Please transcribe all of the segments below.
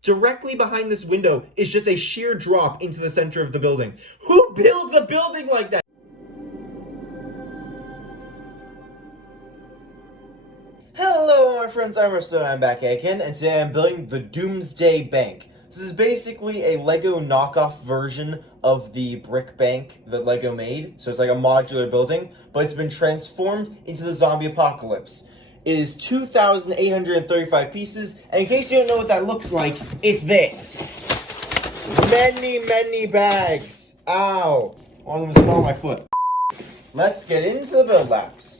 Directly behind this window is just a sheer drop into the center of the building. Who builds a building like that? Hello, my friends, I'm Marstoy, I'm back again, and today I'm building the Doomsday Bank. This is basically a Lego knockoff version of the brick bank that Lego made. So it's like a modular building, but it's been transformed into the zombie apocalypse. It is 2,835 pieces, and in case you don't know what that looks like, it's this. Many bags. Ow. One of them fell on my foot. Let's get into the build laps.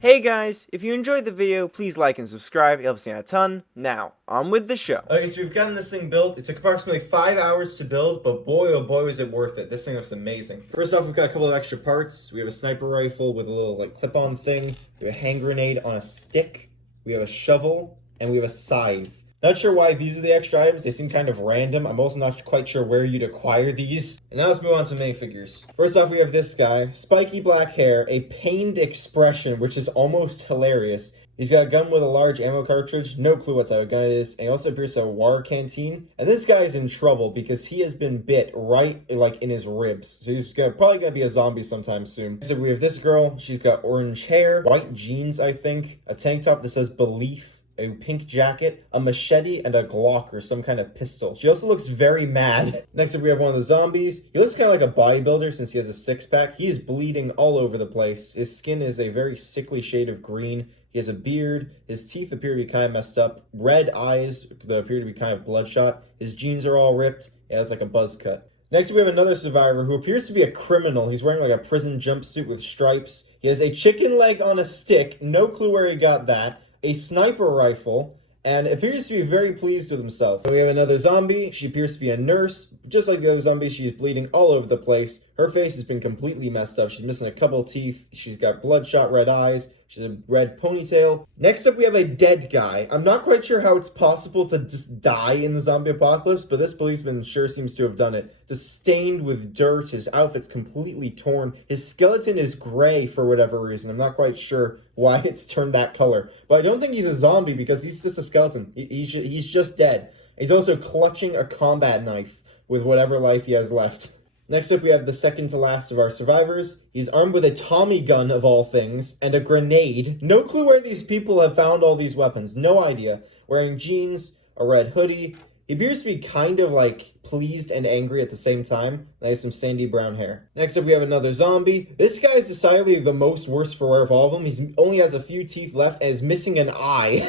Hey guys, if you enjoyed the video, please like and subscribe, it helps me out a ton. Now, on with the show. Okay, so we've gotten this thing built. It took approximately 5 hours to build, but boy oh boy was it worth it. This thing looks amazing. First off, we've got a couple of extra parts. We have a sniper rifle with a little like clip-on thing. We have a hand grenade on a stick. We have a shovel, and we have a scythe. Not sure why these are the extra items, they seem kind of random. I'm also not quite sure where you'd acquire these. And now let's move on to minifigures. First off, we have this guy. Spiky black hair, a pained expression, which is almost hilarious. He's got a gun with a large ammo cartridge, no clue what type of gun it is, and he also appears to have a water canteen. And this guy is in trouble because he has been bit right like in his ribs. So he's probably gonna be a zombie sometime soon. So we have this girl, she's got orange hair, white jeans I think, a tank top that says Belief, a pink jacket, a machete, and a Glock or some kind of pistol. She also looks very mad. Next up we have one of the zombies. He looks kind of like a bodybuilder since he has a six-pack. He is bleeding all over the place. His skin is a very sickly shade of green. He has a beard. His teeth appear to be kind of messed up. Red eyes that appear to be kind of bloodshot. His jeans are all ripped. He has like a buzz cut. Next we have another survivor who appears to be a criminal. He's wearing like a prison jumpsuit with stripes. He has a chicken leg on a stick. No clue where he got that. A sniper rifle, and appears to be very pleased with himself. We have another zombie. She appears to be a nurse. Just like the other zombie, she's bleeding all over the place. Her face has been completely messed up. She's missing a couple teeth. She's got bloodshot red eyes. She's a red ponytail. Next up, we have a dead guy. I'm not quite sure how it's possible to just die in the zombie apocalypse, but this policeman sure seems to have done it. Just stained with dirt. His outfit's completely torn. His skeleton is gray for whatever reason. I'm not quite sure why it's turned that color. But I don't think he's a zombie because he's just a skeleton. He's just dead. He's also clutching a combat knife with whatever life he has left. Next up, we have the second to last of our survivors. He's armed with a Tommy gun, of all things, and a grenade. No clue where these people have found all these weapons. No idea. Wearing jeans, a red hoodie. He appears to be kind of like pleased and angry at the same time. And he has some sandy brown hair. Next up, we have another zombie. This guy is decidedly the most worst for wear of all of them. He only has a few teeth left and is missing an eye.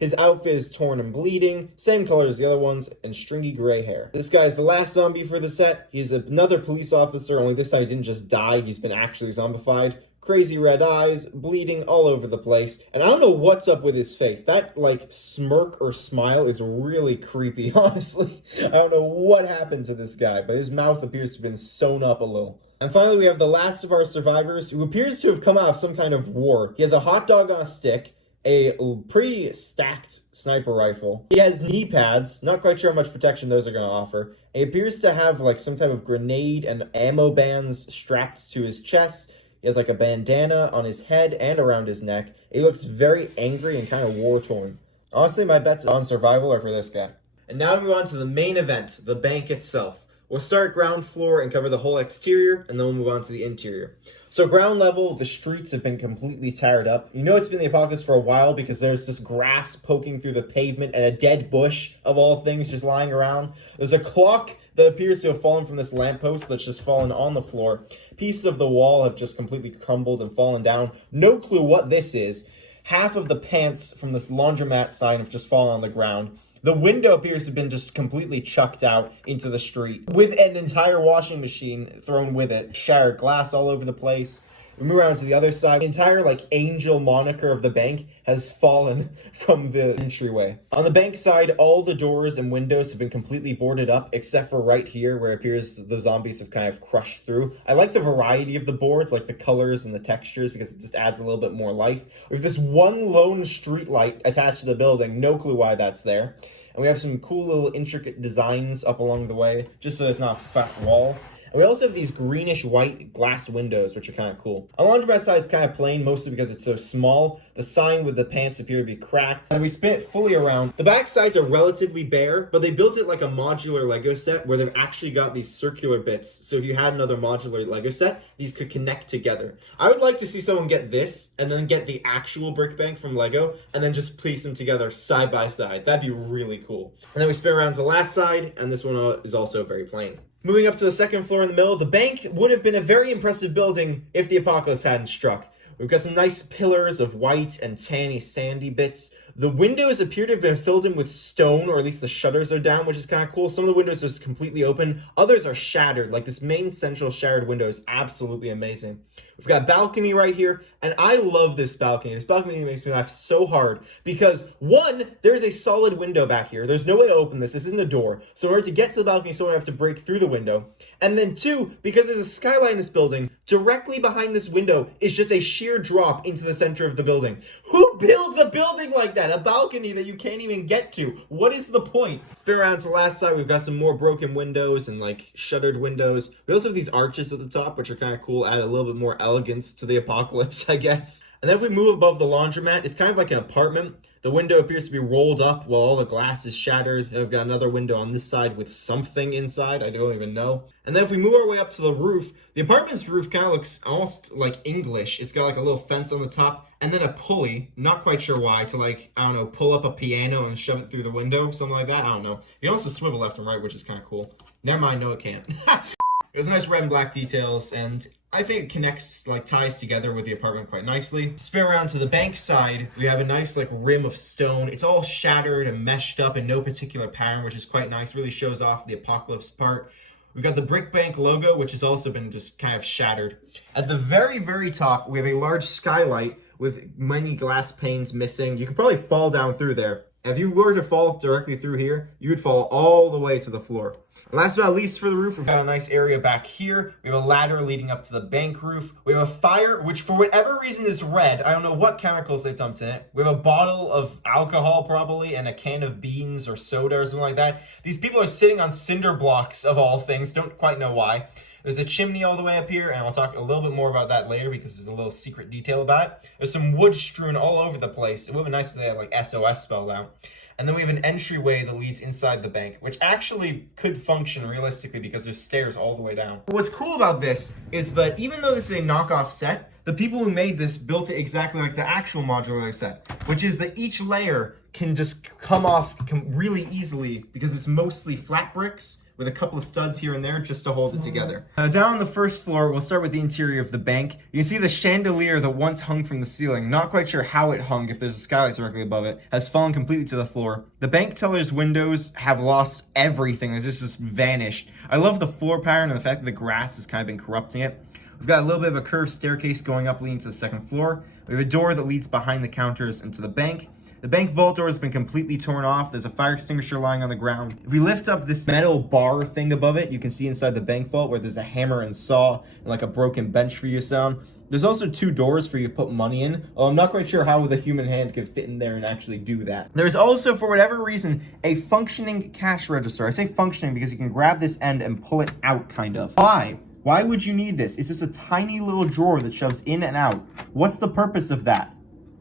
His outfit is torn and bleeding. Same color as the other ones and stringy gray hair. This guy is the last zombie for the set. He's another police officer, only this time he didn't just die. He's been actually zombified. Crazy red eyes, bleeding all over the place. And I don't know what's up with his face. That, like, smirk or smile is really creepy, honestly. I don't know what happened to this guy, but his mouth appears to have been sewn up a little. And finally, we have the last of our survivors, who appears to have come out of some kind of war. He has a hot dog on a stick, a pretty stacked sniper rifle. He has knee pads, not quite sure how much protection those are going to offer. He appears to have, like, some type of grenade and ammo bands strapped to his chest. He has like a bandana on his head and around his neck. He looks very angry and kind of war-torn. Honestly, my bets on survival are for this guy. And now we move on to the main event, the bank itself. We'll start ground floor and cover the whole exterior, and then we'll move on to the interior. So ground level, the streets have been completely tarred up. You know it's been the apocalypse for a while because there's just grass poking through the pavement and a dead bush, of all things, just lying around. There's a clock that appears to have fallen from this lamppost that's just fallen on the floor. Pieces of the wall have just completely crumbled and fallen down. No clue what this is. Half of the pants from this laundromat sign have just fallen on the ground. The window appears to have been just completely chucked out into the street with an entire washing machine thrown with it. Shattered glass all over the place. We move around to the other side. The entire like angel moniker of the bank has fallen from the entryway. On the bank side, all the doors and windows have been completely boarded up except for right here where it appears the zombies have kind of crushed through. I like the variety of the boards, like the colors and the textures, because it just adds a little bit more life. We have this one lone street light attached to the building. No clue why that's there. And we have some cool little intricate designs up along the way, just so it's not a flat wall. And we also have these greenish-white glass windows, which are kind of cool. Our laundromat side is kind of plain, mostly because it's so small. The sign with the pants appear to be cracked. And we spin it fully around. The back sides are relatively bare, but they built it like a modular Lego set where they've actually got these circular bits. So if you had another modular Lego set, these could connect together. I would like to see someone get this and then get the actual brick bank from Lego and then just piece them together side by side. That'd be really cool. And then we spin around to the last side, and this one is also very plain. Moving up to the second floor in the middle, the bank would have been a very impressive building if the apocalypse hadn't struck. We've got some nice pillars of white and tanny sandy bits. The windows appear to have been filled in with stone, or at least the shutters are down, which is kind of cool. Some of the windows are just completely open. Others are shattered. Like this main central shattered window is absolutely amazing. We've got a balcony right here, and I love this balcony. This balcony makes me laugh so hard because, one, there's a solid window back here. There's no way to open this. This isn't a door. So in order to get to the balcony, someone would have to break through the window. And then two, because there's a skylight in this building, directly behind this window is just a sheer drop into the center of the building. Who builds a building like that? A balcony that you can't even get to? What is the point? Spin around to the last side. We've got some more broken windows and like shuttered windows. We also have these arches at the top, which are kind of cool. Add a little bit more elegance to the apocalypse, I guess. And then if we move above the laundromat, it's kind of like an apartment. The window appears to be rolled up while all the glass is shattered. And I've got another window on this side with something inside. I don't even know. And then if we move our way up to the roof, the apartment's roof kind of looks almost like English. It's got like a little fence on the top and then a pulley, not quite sure why, to like, I don't know, pull up a piano and shove it through the window, something like that. I don't know. You can also swivel left and right, which is kind of cool. Never mind, no it can't. It was nice red and black details, and I think it connects, like ties together with the apartment quite nicely. Spin around to the bank side, we have a nice like rim of stone. It's all shattered and meshed up in no particular pattern, which is quite nice. Really shows off the apocalypse part. We've got the brick bank logo, which has also been just kind of shattered. At the very, very top, we have a large skylight with many glass panes missing. You could probably fall down through there. If you were to fall directly through here, you would fall all the way to the floor. And last but not least for the roof, we've got a nice area back here. We have a ladder leading up to the bank roof. We have a fire, which for whatever reason is red. I don't know what chemicals they've dumped in it. We have a bottle of alcohol probably and a can of beans or soda or something like that. These people are sitting on cinder blocks of all things. Don't quite know why. There's a chimney all the way up here, and I'll talk a little bit more about that later because there's a little secret detail about it. There's some wood strewn all over the place. It would be nice if they had like SOS spelled out. And then we have an entryway that leads inside the bank, which actually could function realistically because there's stairs all the way down. What's cool about this is that even though this is a knockoff set, the people who made this built it exactly like the actual modular set, which is that each layer can just come off really easily because it's mostly flat bricks with a couple of studs here and there just to hold it together. Down on the first floor, we'll start with the interior of the bank. You can see the chandelier that once hung from the ceiling, not quite sure how it hung if there's a skylight directly above it, has fallen completely to the floor. The bank teller's windows have lost everything. It's just vanished. I love the floor pattern and the fact that the grass has kind of been corrupting it. We've got a little bit of a curved staircase going up leading to the second floor. We have a door that leads behind the counters into the bank. The bank vault door has been completely torn off. There's a fire extinguisher lying on the ground. If we lift up this metal bar thing above it, you can see inside the bank vault where there's a hammer and saw and like a broken bench for you to sit on. There's also two doors for you to put money in. I'm not quite sure how the human hand could fit in there and actually do that. There's also, for whatever reason, a functioning cash register. I say functioning because you can grab this end and pull it out, kind of. Why? Why would you need this? It's just a tiny little drawer that shoves in and out. What's the purpose of that?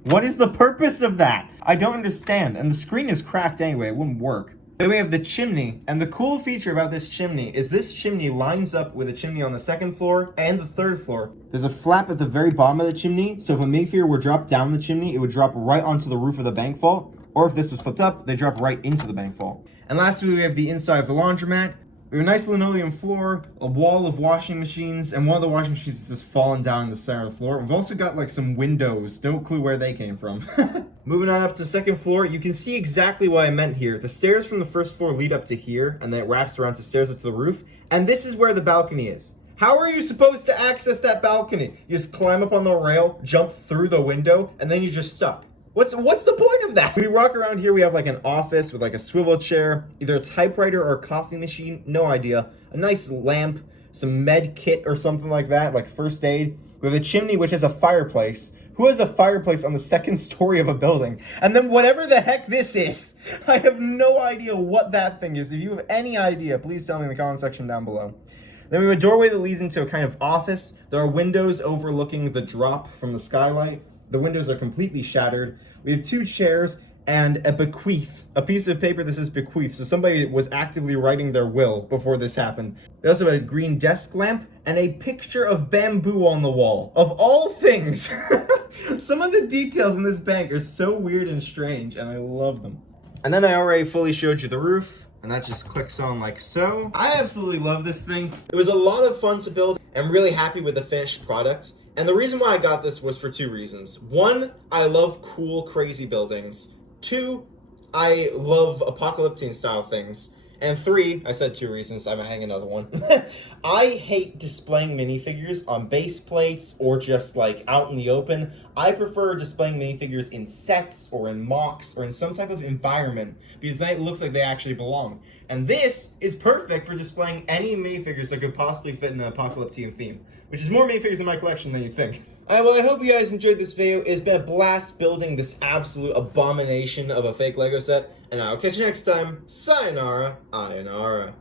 What is the purpose of that? I don't understand. And the screen is cracked anyway. It wouldn't work. Then we have the chimney. And the cool feature about this chimney is this chimney lines up with a chimney on the second floor and the third floor. There's a flap at the very bottom of the chimney. So if a Mayfair were dropped down the chimney, it would drop right onto the roof of the bank vault. Or if this was flipped up, they drop right into the bank vault. And lastly, we have the inside of the laundromat. We have a nice linoleum floor, a wall of washing machines, and one of the washing machines has just fallen down in the center of the floor. We've also got like some windows. No clue where they came from. Moving on up to the second floor, you can see exactly what I meant here. The stairs from the first floor lead up to here, and then it wraps around to stairs up to the roof. And this is where the balcony is. How are you supposed to access that balcony? You just climb up on the rail, jump through the window, and then you're just stuck. What's the point of that? We walk around here, we have like an office with like a swivel chair, either a typewriter or a coffee machine, no idea. A nice lamp, some med kit or something like that, like first aid. We have a chimney which has a fireplace. Who has a fireplace on the second story of a building? And then whatever the heck this is, I have no idea what that thing is. If you have any idea, please tell me in the comment section down below. Then we have a doorway that leads into a kind of office. There are windows overlooking the drop from the skylight. The windows are completely shattered. We have 2 chairs and a bequeath, a piece of paper that says bequeath. So somebody was actively writing their will before this happened. They also have a green desk lamp and a picture of bamboo on the wall. Of all things, some of the details in this bank are so weird and strange, and I love them. And then I already fully showed you the roof, and that just clicks on like so. I absolutely love this thing. It was a lot of fun to build. I'm really happy with the finished product. And the reason why I got this was for 2 reasons. 1, I love cool, crazy buildings. 2, I love apocalyptic style things. And 3, I said 2 reasons, I'm adding another one. I hate displaying minifigures on base plates or just like out in the open. I prefer displaying minifigures in sets or in mocks or in some type of environment because then it looks like they actually belong. And this is perfect for displaying any minifigures that could possibly fit in an apocalyptic theme, which is more minifigures in my collection than you think. Alright, well, I hope you guys enjoyed this video. It's been a blast building this absolute abomination of a fake Lego set. And I'll catch you next time. Sayonara, Ayonara.